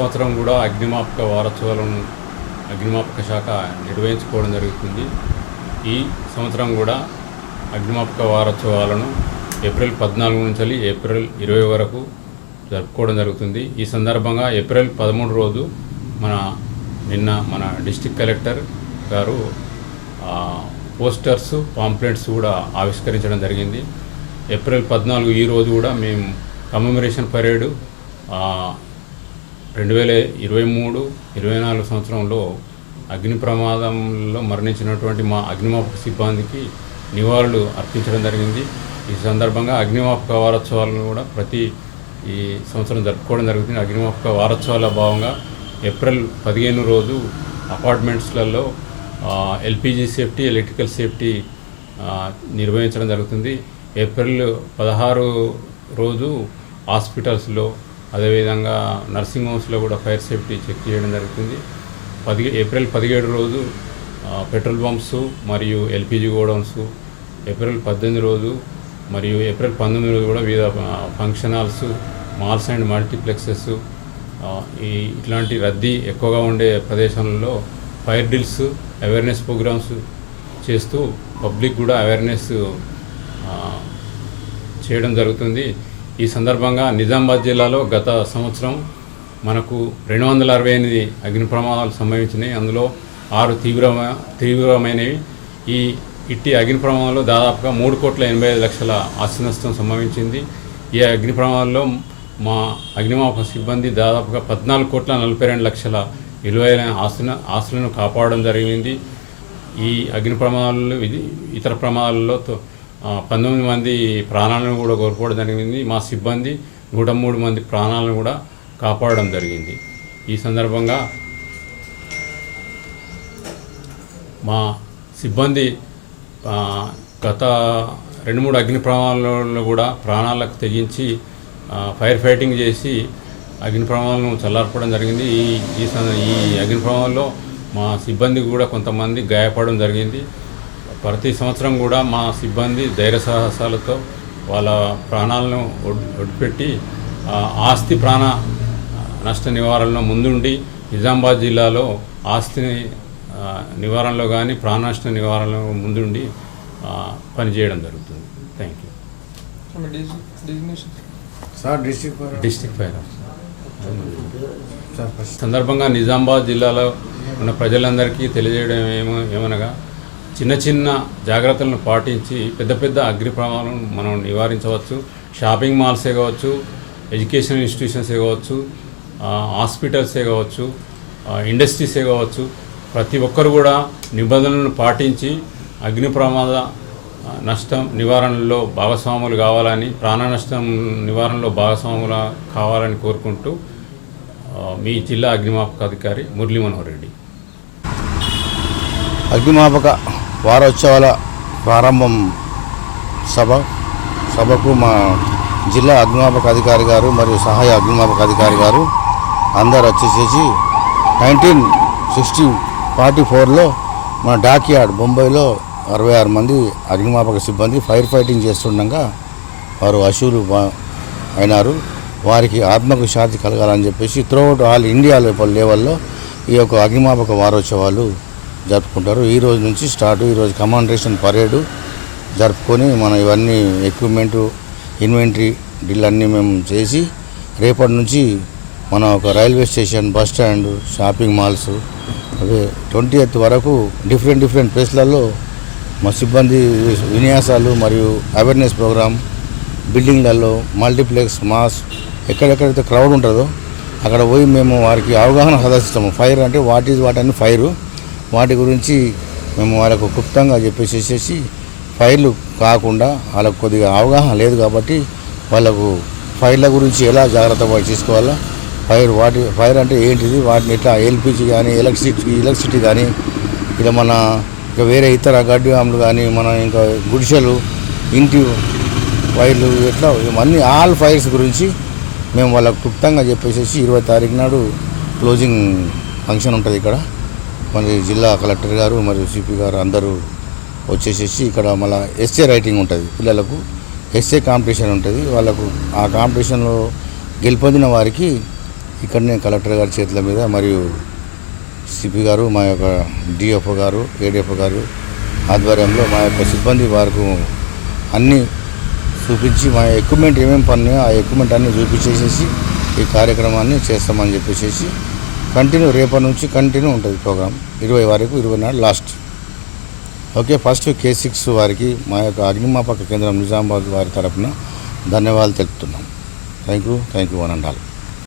సంవత్సరం కూడా అగ్నిమాపక వారోత్సవాలను అగ్నిమాపక శాఖ నిర్వహించుకోవడం జరుగుతుంది. ఈ సంవత్సరం కూడా అగ్నిమాపక వారోత్సవాలను ఏప్రిల్ పద్నాలుగు నుంచి ఏప్రిల్ ఇరవై వరకు జరుపుకోవడం జరుగుతుంది. ఈ సందర్భంగా ఏప్రిల్ పదమూడు రోజు మన నిన్న మన డిస్టిక్ కలెక్టర్ గారు పోస్టర్స్ పాంప్లెట్స్ కూడా ఆవిష్కరించడం జరిగింది. ఏప్రిల్ పద్నాలుగు ఈ రోజు కూడా మేము కమెమరేషన్ పరేడు రెండు వేల ఇరవై మూడు ఇరవై నాలుగు సంవత్సరంలో అగ్ని ప్రమాదంలో మరణించినటువంటి మా అగ్నిమాపక సిబ్బందికి నివాళులు అర్పించడం జరిగింది. ఈ సందర్భంగా అగ్నిమాపక వారోత్సవాలను కూడా ప్రతి ఈ సంవత్సరం జరుపుకోవడం జరుగుతుంది. అగ్నిమాపక వారోత్సవాల భాగంగా ఏప్రిల్ పదిహేను రోజు అపార్ట్మెంట్స్లలో ఎల్పిజి సేఫ్టీ ఎలక్ట్రికల్ సేఫ్టీ నిర్వహించడం జరుగుతుంది. ఏప్రిల్ పదహారు రోజు హాస్పిటల్స్లో అదేవిధంగా నర్సింగ్ హోమ్స్లో కూడా ఫైర్ సేఫ్టీ చెక్ చేయడం జరుగుతుంది. పది ఏప్రిల్ పదిహేడు రోజు పెట్రోల్ పంప్స్ మరియు ఎల్పిజి గోడౌన్స్ ఏప్రిల్ పద్దెనిమిది రోజు మరియు ఏప్రిల్ పంతొమ్మిది రోజు కూడా వివిధ function halls malls and multiplexes ఈ ఇట్లాంటి రద్దీ ఎక్కువగా ఉండే ప్రదేశాలలో ఫైర్ డ్రిల్స్ అవేర్నెస్ ప్రోగ్రామ్స్ చేస్తూ పబ్లిక్ కూడా అవేర్నెస్ చేయడం జరుగుతుంది. ఈ సందర్భంగా నిజామాబాద్ జిల్లాలో గత సంవత్సరం మనకు రెండు వందల అరవై ఎనిమిది అగ్ని ప్రమాదాలు సంభవించినాయి. అందులో ఆరు తీవ్రమ తీవ్రమైనవి. ఈ ఇట్టి అగ్ని ప్రమాదంలో దాదాపుగా మూడు కోట్ల ఎనభై ఐదు లక్షల ఆస్తి నష్టం సంభవించింది. ఈ అగ్ని ప్రమాదంలో మా అగ్నిమాపక సిబ్బంది దాదాపుగా పద్నాలుగు కోట్ల నలభై రెండు లక్షల విలువైన ఆస్తుల ఆస్తులను కాపాడడం జరిగింది. ఈ అగ్ని ప్రమాదాలు ఇది ఇతర ప్రమాదాలలో తో- పంతొమ్మిది మంది ప్రాణాలను కూడా కోల్పోవడం జరిగింది. మా సిబ్బంది నూట మూడు మంది ప్రాణాలను కూడా కాపాడడం జరిగింది. ఈ సందర్భంగా మా సిబ్బంది గత రెండు మూడు అగ్ని ప్రమాదాలలో కూడా ప్రాణాలకు తెగించి ఫైర్ ఫైటింగ్ చేసి అగ్ని ప్రమాదాలను చల్లార్పడం జరిగింది. ఈ ఈ సం- ఈ అగ్ని ప్రమాదంలో మా సిబ్బంది కూడా కొంతమంది గాయపడడం జరిగింది. ప్రతి సంవత్సరం కూడా మా సిబ్బంది ధైర్య సాహసాలతో వాళ్ళ ప్రాణాలను ఒడ్- ఒడిపెట్టి ఆస్తి ప్రాణ నష్ట నివారణలో ముందుండి నిజామాబాద్ జిల్లాలో ఆస్తిని ఆ, నివారణలో కానీ ప్రాణ నష్ట నివారణలో ముందుండి పనిచేయడం జరుగుతుంది. థ్యాంక్ యూ సార్ ఫైర్ సందర్భంగా నిజామాబాద్ జిల్లాలో ఉన్న ప్రజలందరికీ తెలియజేయడం ఏమో ఏమనగా చిన్న చిన్న జాగ్రత్తలను పాటించి పెద్ద పెద్ద అగ్ని ప్రమాదాలను మనం నివారించవచ్చు. షాపింగ్ మాల్సే కావచ్చు ఎడ్యుకేషన్ ఇన్స్టిట్యూషన్సే కావచ్చు హాస్పిటల్సే కావచ్చు ఇండస్ట్రీసే కావచ్చు ప్రతి ఒక్కరు కూడా నిబంధనలను పాటించి అగ్ని ప్రమాద నష్టం నివారణలో భాగస్వాములు కావాలని ప్రాణ నష్టం నివారణలో భాగస్వాములు కావాలని కోరుకుంటూ మీ జిల్లా అగ్నిమాపక అధికారి మురళీ మనోహర్ రెడ్డి. అగ్నిమాపక వారోత్సవాల ప్రారంభం సభ. సభకు మా జిల్లా అగ్నిమాపక అధికారి గారు మరియు సహాయ అగ్నిమాపక అధికారి గారు అందరు వచ్చేసేసి నైన్టీన్ సిక్స్టీ ఫార్టీ ఫోర్లో మన డాక్యార్డ్ బొంబాయిలో అరవై ఆరు మంది అగ్నిమాపక సిబ్బంది ఫైర్ ఫైటింగ్ చేస్తుండగా వారు అశువులు అయినారు. వారికి ఆత్మకు శాంతి కలగాలని చెప్పేసి త్రూఅవుట్ ఆల్ ఇండియా లెవెల్లో ఈ యొక్క అగ్నిమాపక వారోత్సవాలు జరుపుకుంటారు. ఈ రోజు నుంచి స్టార్ట్ ఈరోజు కమాండరేషన్ పరేడు జరుపుకొని మన ఇవన్నీ ఎక్విప్మెంట్ ఇన్వెంటరీ డీల్ అన్నీ మేము చేసి రేపటి నుంచి మన ఒక railway station bus stand shopping malls అదే ట్వంటీ ఎయిత్ వరకు డిఫరెంట్ డిఫరెంట్ ప్లేస్లలో మా సిబ్బంది విన్యాసాలు మరియు అవేర్నెస్ ప్రోగ్రామ్ బిల్డింగ్లలో మల్టీప్లెక్స్ మాస్ ఎక్కడెక్కడైతే క్రౌడ్ ఉంటుందో అక్కడ పోయి మేము వారికి అవగాహన సదరిస్తాము ఫైర్ అంటే వాట్ ఈజ్ వాట్ అని ఫైరు. వాటి గురించి మేము వాళ్ళకు క్లుప్తంగా చెప్పేసేసేసి ఫైర్లు కాకుండా వాళ్ళకు కొద్దిగా అవగాహన లేదు కాబట్టి వాళ్ళకు ఫైర్ల గురించి ఎలా జాగ్రత్త పడి తీసుకోవాలా ఫైర్ వాటి ఫైర్ అంటే ఏంటిది వాటిని ఎట్లా ఎల్పిజి కానీ ఎలక్ట్రిసిటీ ఎలక్ట్రిసిటీ కానీ ఇలా మన ఇంకా వేరే ఇతర గడ్డి ఆములు కానీ మన ఇంకా గుడిసెలు ఇంటి ఫైర్లు ఎట్లా ఇవన్నీ ఆల్ ఫైర్స్ గురించి మేము వాళ్ళకు క్లుప్తంగా చెప్పేసేసి ఇరవై తారీఖు నాడు క్లోజింగ్ ఫంక్షన్ ఉంటుంది ఇక్కడ. మరి జిల్లా కలెక్టర్ గారు మరియు సిపి గారు అందరూ వచ్చేసేసి ఇక్కడ మళ్ళీ ఎస్ఏ రైటింగ్ ఉంటుంది పిల్లలకు ఎస్ఏ కాంపిటీషన్ ఉంటుంది. వాళ్ళకు ఆ కాంపిటీషన్లో గెలుపొందిన వారికి ఇక్కడనే కలెక్టర్ గారి చేతుల మీద మరియు సిపి గారు మా యొక్క డిఎఫ్ఓ గారు ఏడిఎఫ్ఓ గారు ఆధ్వర్యంలో మా యొక్క సిబ్బంది వారికి అన్నీ చూపించి మా ఎక్విప్మెంట్ ఏమేమి పన్నాయో ఆ ఎక్విప్మెంట్ అన్నీ చూపించేసేసి ఈ కార్యక్రమాన్ని చేస్తామని చెప్పేసి కంటిన్యూ రేపటి నుంచి కంటిన్యూ ఉంటుంది ప్రోగ్రామ్ ఇరవై వరకు ఇరవై నాడు లాస్ట్ ఓకే ఫస్ట్ కే సిక్స్ వారికి మా యొక్క అగ్నిమాపక కేంద్రం నిజామాబాద్ వారి తరఫున ధన్యవాదాలు తెలుపుతున్నాం. Thank you thank you one and all